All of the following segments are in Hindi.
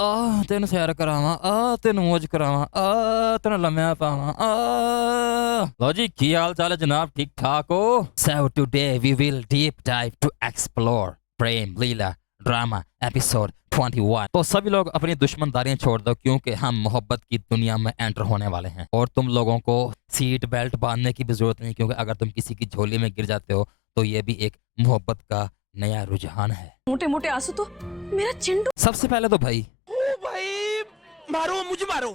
तेन सैर करावा तेन मौज करावा तेन लम्या पावा लो जी की हाल चाल है जनाब, ठीक ठाक हो? So today we will deep dive to explore Prem Leela drama episode 21। तो सभी लोग अपनी दुश्मनदारियां छोड़ दो क्योंकि हम मोहब्बत की दुनिया में एंटर होने वाले हैं। और तुम लोगों को सीट बेल्ट बांधने की भी जरूरत नहीं, क्योंकि अगर तुम किसी की झोली में गिर जाते हो तो ये भी एक मोहब्बत का नया रुझान है। मोटे मोटे आंसू तो मेरा चिंटू। सबसे पहले तो भाई मारो मुझे, मारो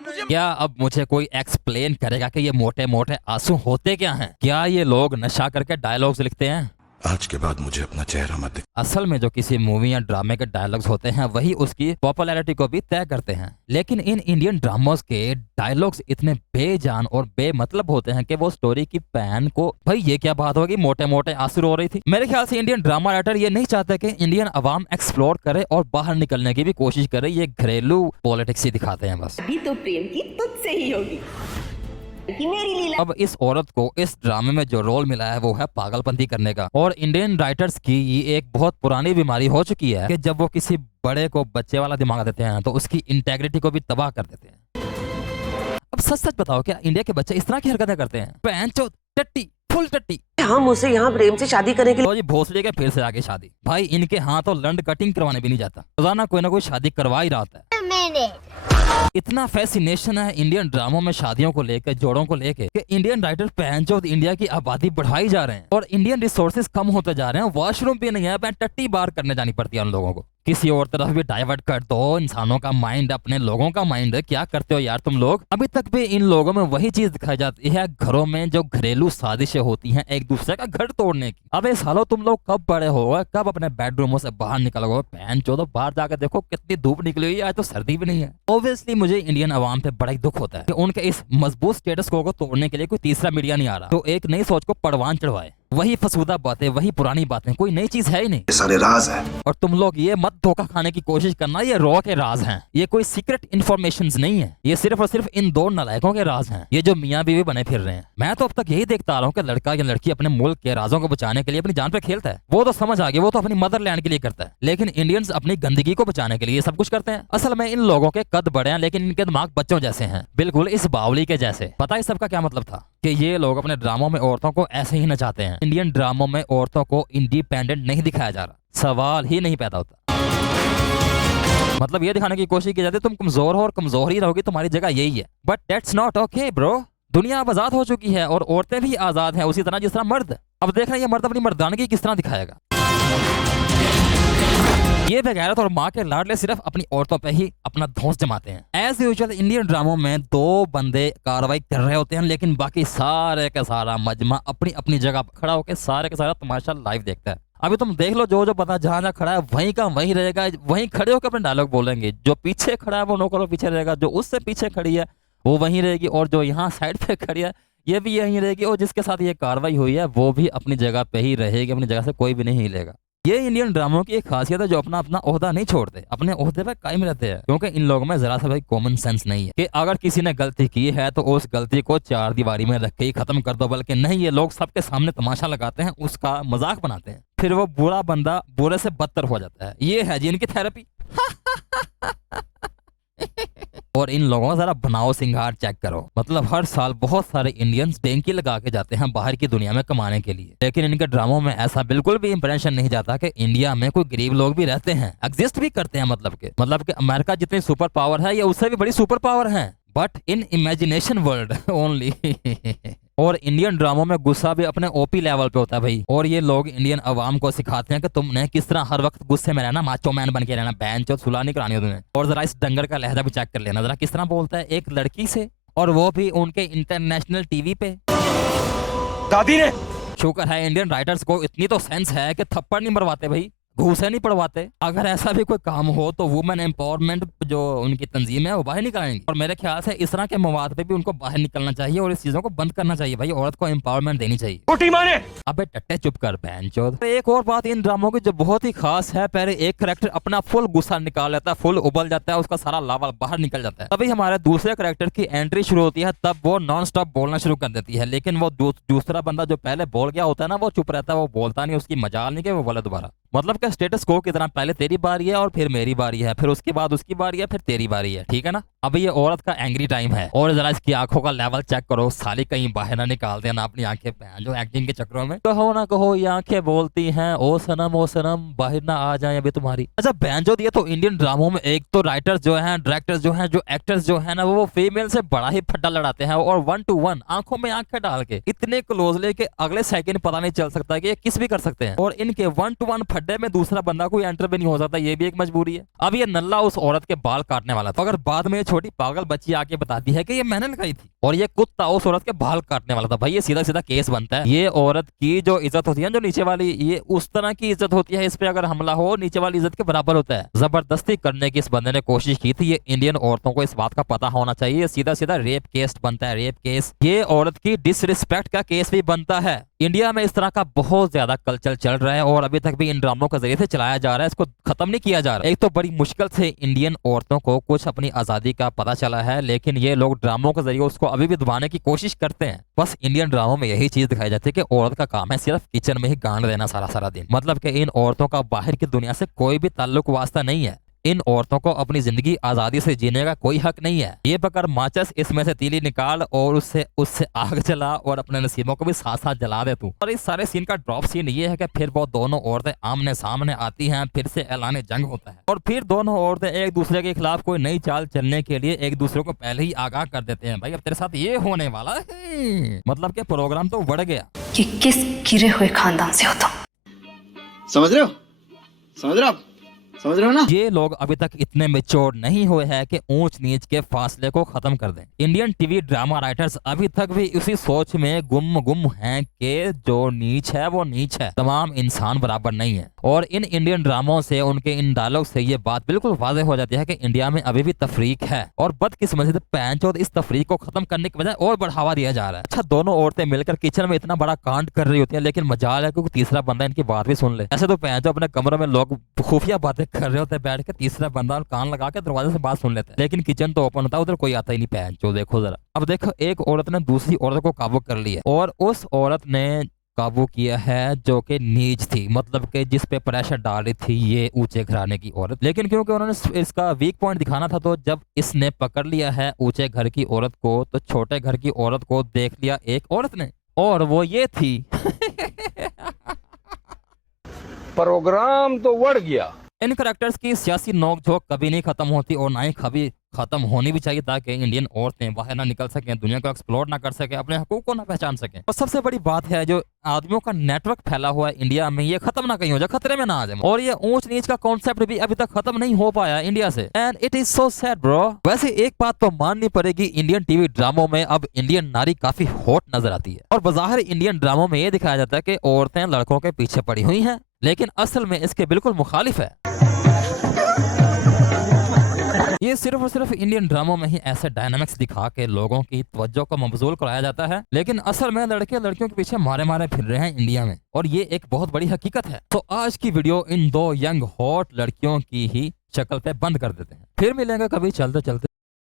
मुझे। क्या अब मुझे कोई एक्सप्लेन करेगा कि ये मोटे मोटे आंसू होते क्या हैं? क्या ये लोग नशा करके डायलॉग्स लिखते हैं? आज के बाद मुझे अपना चेहरा मत दिख। असल में जो किसी मूवी या ड्रामे के डायलॉग्स होते हैं वही उसकी पॉपुलैरिटी को भी तय करते हैं। लेकिन इन इंडियन ड्रामोस के डायलॉग्स इतने बेजान और बेमतलब होते हैं कि वो स्टोरी की पैन को, भाई ये क्या बात होगी, मोटे मोटे आंसू रो रही थी। मेरे ख्याल से इंडियन ड्रामा राइटर ये नहीं चाहते कि इंडियन अवाम एक्सप्लोर करे और बाहर निकलने की भी कोशिश करे। ये घरेलू पॉलिटिक्स ही दिखाते हैं बस। अभी तो प्रेम की तुझसे ही होगी कि मेरी लीला। अब इस औरत को इस ड्रामे में जो रोल मिला है वो है पागलपंती करने का। और इंडियन राइटर्स की ये एक बहुत पुरानी बीमारी हो चुकी है कि जब वो किसी बड़े को बच्चे वाला दिमाग देते हैं तो उसकी इंटेग्रिटी को भी तबाह कर देते हैं। अब सच सच बताओ, क्या इंडिया के बच्चे इस तरह की हरकतें करते हैं? पैंचो टट्टी फुल टट्टी। हम उसे यहाँ प्रेम से शादी करने के लिए। तो जी भोसले के फिर से आगे शादी। भाई इनके हाथ तो लंड कटिंग करवाने भी नहीं जाता, रोजाना कोई ना कोई शादी करवा ही रहा है। इतना फैसिनेशन है इंडियन ड्रामों में शादियों को लेकर, जोड़ों को लेकर, कि इंडियन राइटर पैंचोद इंडिया की आबादी बढ़ाई जा रहे हैं और इंडियन रिसोर्सेज कम होते जा रहे हैं। वॉशरूम भी नहीं है, टट्टी बार करने जानी पड़ती है उन लोगों को। किसी और तरफ भी डाइवर्ट कर दो इंसानों का माइंड, अपने लोगों का माइंड। क्या करते हो यार तुम लोग? अभी तक भी इन लोगों में वही चीज दिखाई जाती है, घरों में जो घरेलू साजिशें होती हैं एक दूसरे का घर तोड़ने की। अबे सालो तुम लोग कब बड़े हो, कब अपने बेडरूमों से बाहर निकलोगे? पैंचोद बाहर जाकर देखो कितनी धूप निकली हुई है, आज तो सर्दी भी नहीं है। ऑब्वियसली मुझे इंडियन अवाम पे बड़ा ही दुख होता है कि उनके इस मजबूत स्टेटस को तोड़ने के लिए कोई तीसरा मीडिया नहीं आ रहा तो एक नई सोच को परवान चढ़वाए। वही फसूदा बातें, वही पुरानी बातें, कोई नई चीज है ही नहीं। ये सारे राज है। और तुम लोग ये मत धोखा खाने की कोशिश करना, ये रॉ के राज हैं। ये कोई सीक्रेट इन्फॉर्मेशन नहीं है, ये सिर्फ और सिर्फ इन दो नालायकों के राज हैं, ये जो मियाँ बीवी बने फिर रहे हैं। मैं तो अब तक यही देखता आ रहा हूँ कि लड़का या लड़की अपने मुल्क के राजों को बचाने के लिए अपनी जान पे खेलता है। वो तो समझ आ गया, वो तो अपनी मदरलैंड के लिए करता है। लेकिन इंडियंस अपनी गंदगी को बचाने के लिए सब कुछ करते हैं। असल में इन लोगों के कद बड़े हैं लेकिन इनके दिमाग बच्चों जैसे हैं, बिल्कुल इस बावली के जैसे। पता है सबका क्या मतलब था? कि ये लोग अपने ड्रामों में औरतों को ऐसे ही नचाते हैं। इंडियन ड्रामों में औरतों को इंडिपेंडेंट नहीं दिखाया जा रहा, सवाल ही नहीं पैदा होता। मतलब ये दिखाने की कोशिश की जाती है तुम कमजोर हो और कमजोर ही रहोगी, तुम्हारी जगह यही है। But that's not okay bro. दुनिया अब आजाद हो चुकी है और औरतें भी आजाद हैं उसी तरह जिस तरह मर्द। अब देख रहे हैं ये मर्द अपनी मर्दानगी किस तरह दिखाएगा। ये बेगैरत और माँ के लाडले सिर्फ अपनी औरतों पे ही अपना धौंस जमाते हैं। एज यूजुअल इंडियन ड्रामों में दो बंदे कार्रवाई कर रहे होते हैं लेकिन बाकी सारे का सारा मजमा अपनी अपनी जगह खड़ा होकर सारे का सारा तमाशा लाइव देखता है। अभी तुम देख लो, जो जो बंदा जहाँ जहाँ खड़ा है वहीं का वहीं रहेगा, वहीं खड़े होकर अपने डायलॉग बोलेंगे। जो पीछे खड़ा है वो नौकरों पीछे रहेगा, जो उससे पीछे खड़ी है वो वहीं रहेगी, और जो यहाँ साइड पे खड़ी है ये भी यहीं रहेगी, और जिसके साथ ये कार्रवाई हुई है वो भी अपनी जगह पे ही रहेगी, अपनी जगह से कोई भी नहीं हिलेगा। ये इंडियन ड्रामों की एक खासियत है, जो अपना अपना ओहदा नहीं छोड़ते, अपने ओहदे पे कायम रहते हैं। क्योंकि इन लोगों में जरा सा भाई कॉमन सेंस नहीं है कि अगर किसी ने गलती की है तो उस गलती को चार दीवारी में रख के ही खत्म कर दो, बल्कि नहीं, ये लोग सबके सामने तमाशा लगाते हैं, उसका मजाक बनाते हैं, फिर वो बुरा बंदा बुरे से बदतर हो जाता है। ये है जी इनकी थेरेपी। और इन लोगों का जरा बनाओ सिंगार चेक करो। मतलब हर साल बहुत सारे इंडियंस डेंकी लगा के जाते हैं बाहर की दुनिया में कमाने के लिए, लेकिन इनके ड्रामों में ऐसा बिल्कुल भी इंप्रेशन नहीं जाता कि इंडिया में कोई गरीब लोग भी रहते हैं, एग्जिस्ट भी करते हैं। मतलब कि अमेरिका जितनी सुपर पावर है ये उससे भी बड़ी सुपर पावर है, but in imagination world only. और इंडियन ड्रामों में गुस्सा भी अपने ओपी लेवल पे होता है भाई। और ये लोग इंडियन अवाम को सिखाते हैं कि तुमने किस तरह हर वक्त गुस्से में रहना, माचो मैन बन के रहना, बैंच और सुलह नहीं करानी हो तुम्हें। और जरा इस डंगर का लहजा भी चेक कर लेना, जरा किस तरह बोलता है एक लड़की से, और वो भी उनके इंटरनेशनल टीवी पे। दादी ने शुक्र है इंडियन राइटर्स को इतनी तो सेंस है कि थप्पड़ नहीं मरवाते भाई, घूसे नहीं पड़वाते। अगर ऐसा भी कोई काम हो तो वुमेन एम्पावरमेंट जो उनकी तंजीम है वो बाहर निकलेंगे। और मेरे ख्याल से इस तरह के मवाद पे भी उनको बाहर निकलना चाहिए और इस चीजों को बंद करना चाहिए भाई। औरत को एम्पावरमेंट देनी चाहिए। कुटी माने। अबे टट्टे चुप कर बहनचोद। एक और बात इन ड्रामों की जो बहुत ही खास है, पहले एक करैक्टर अपना फुल गुस्सा निकाल लेता है, फुल उबल जाता है, उसका सारा लावा बाहर निकल जाता है, तभी हमारे दूसरे करैक्टर की एंट्री शुरू होती है, तब वो नॉन स्टॉप बोलना शुरू कर देती है। लेकिन वो दूसरा बंदा जो पहले बोल गया होता है ना, वो चुप रहता है, वो बोलता नहीं, उसकी मजाल नहीं कि वो बोले दोबारा। मतलब के स्टेटस को की तरह पहले तेरी बारी है और फिर मेरी बारी है, फिर उसके बाद उसकी बारी है, फिर तेरी बारी है, ठीक है ना। अब ये औरत का एंग्री टाइम है और जरा इसकी आंखों का लेवल चेक करो, साली कहीं बाहर ना निकाल देना अपनी आंखें जो एक्टिंग के चक्करों में। कहो ना कहो ये आंखें बोलती हैं ओ सनम बाहर ना आ जाए अभी तुम्हारी। अच्छा बहन जो दिए तो इंडियन ड्रामों में एक तो राइटर्स जो हैं, डायरेक्टर्स जो हैं, जो एक्टर्स जो है ना वो फीमेल से बड़ा ही फड्डा लड़ाते हैं और 1 to 1 आंखों में आंखें डाल के इतने क्लोज लेके अगले सेकंड पता नहीं चल सकता कि ये किस भी कर सकते हैं और इनके 1 to 1 फड्डे में दूसरा बंदा कोई एंटर भी नहीं हो सकता, ये भी एक मजबूरी है। अब ये नल्ला उस औरत के बाल काटने वाला था, अगर बाद में ये छोटी पागल बच्ची आके बताती है कि ये मैंने लगाई थी और ये कुत्ता उस औरत के बाल काटने वाला था, भाई ये सीधा सीधा केस बनता है। ये औरत की जो इज्जत होती है जो नीचे वाली, ये उस तरह की इज्जत होती है, इस पे अगर हमला हो नीचे वाली इज्जत के बराबर होता है। जबरदस्ती करने की इस बंदे ने कोशिश की थी, ये इंडियन औरतों को इस बात का पता होना चाहिए, सीधा सीधा रेप केस बनता है, रेप केस। ये औरत की डिसरिस्पेक्ट का केस भी बनता है। इंडिया में इस तरह का बहुत ज्यादा कल्चर चल रहा है और अभी तक भी इन ड्रामों के जरिए से चलाया जा रहा है, इसको खत्म नहीं किया जा रहा। एक तो बड़ी मुश्किल से इंडियन औरतों को कुछ अपनी आजादी का पता चला है, लेकिन ये लोग ड्रामों के जरिए उसको अभी भी दबाने की कोशिश करते हैं। बस इंडियन ड्रामों में यही चीज दिखाई जाती है कि औरत का काम है सिर्फ किचन में ही गांड देना सारा सारा दिन, मतलब कि इन औरतों का बाहर की दुनिया से कोई भी ताल्लुक वास्ता नहीं है। इन औरतों को अपनी जिंदगी आजादी से जीने का कोई हक नहीं है। ये पकड़ माचिस इसमें से तीली निकाल और उससे आग जला और अपने नसीबों को भी साथ साथ जला दे तू। और इस सारे सीन का ड्रॉप सीन ये है कि फिर वो दोनों औरतें आमने सामने आती हैं, फिर से ऐलान जंग होता है और फिर दोनों औरतें एक दूसरे के खिलाफ कोई नई चाल चलने के लिए एक दूसरे को पहले ही आगाह कर देते हैं, भाई अब तेरे साथ ये होने वाला है। मतलब कि प्रोग्राम तो बढ़ गया। कि किस गिरे हुए खानदान से हो तुम, समझ रहे हो? समझ रहे हो आप? समझ रहे हो ना? ये लोग अभी तक इतने मेच्योर नहीं हुए हैं कि ऊंच नीच के फासले को खत्म कर दें। इंडियन टीवी ड्रामा राइटर्स अभी तक भी उसी सोच में गुम हैं कि जो नीच है वो नीच है, तमाम इंसान बराबर नहीं है। और इन इंडियन ड्रामों से, उनके इन डायलॉग से ये बात बिल्कुल वाज़ेह हो जाती है कि इंडिया में अभी भी तफरीक है और बदकिस्मती से पैंचोद इस तफरीक को खत्म करने के बजाय और बढ़ावा दिया जा रहा है। अच्छा दोनों औरतें मिलकर किचन में इतना बड़ा कांड कर रही होती है, लेकिन मजाल है क्योंकि तीसरा बंदा इनकी बात भी सुन ले। ऐसे तो पैंचो अपने कमरे में लोग खुफिया बातें कर रहे होते हैं बैठ के, तीसरा बंदा कान लगा के दरवाजे से बात सुन लेता है, लेकिन किचन तो ओपन होता है, उधर कोई आता ही नहीं। पैंचो देखो जरा। अब देखो एक औरत ने दूसरी औरत को काबू कर लिया और उस औरत ने काबू किया है जो कि नीच थी, मतलब कि जिस पे प्रेशर डाल रही थी ये ऊंचे घराने की औरत। लेकिन क्योंकि उन्होंने इसका वीक पॉइंट दिखाना था, तो जब इसने पकड़ लिया है ऊंचे घर की औरत को, तो छोटे घर की औरत को देख लिया एक औरत ने, और वो ये थी। प्रोग्राम तो बढ़ गया। इन करेक्टर्स की सियासी नोकझोंक कभी नहीं खत्म होती और ना ही कभी खत्म होनी भी चाहिए, ताकि इंडियन औरतें बाहर ना निकल सकें, दुनिया को एक्सप्लोर ना कर सकें, अपने हकूक को ना पहचान सकें। और सबसे बड़ी बात है जो आदमियों का नेटवर्क फैला हुआ है इंडिया में, ये खत्म ना कहीं हो जाए, खतरे में ना आ जाए। और ये ऊंच नीच का कॉन्सेप्ट भी अभी तक खत्म नहीं हो पाया इंडिया से, and it is so sad bro. वैसे एक बात तो माननी पड़ेगी, इंडियन टीवी ड्रामों में अब इंडियन नारी काफी हॉट नजर आती है और बाहर इंडियन ड्रामों में ये दिखाया जाता है कि औरतें लड़कों के पीछे पड़ी हुई हैं, लेकिन असल में इसके बिल्कुल मुखालिफ है। ये सिर्फ और सिर्फ इंडियन ड्रामों में ही ऐसे डायनामिक्स दिखा के लोगों की तवज्जो को मबजूल कराया जाता है, लेकिन असल में लड़के लड़कियों के पीछे मारे मारे फिर रहे हैं इंडिया में, और ये एक बहुत बड़ी हकीकत है। तो आज की वीडियो इन दो यंग हॉट लड़कियों की ही शक्ल पे बंद कर देते हैं, फिर मिलेंगे कभी चलते चलते।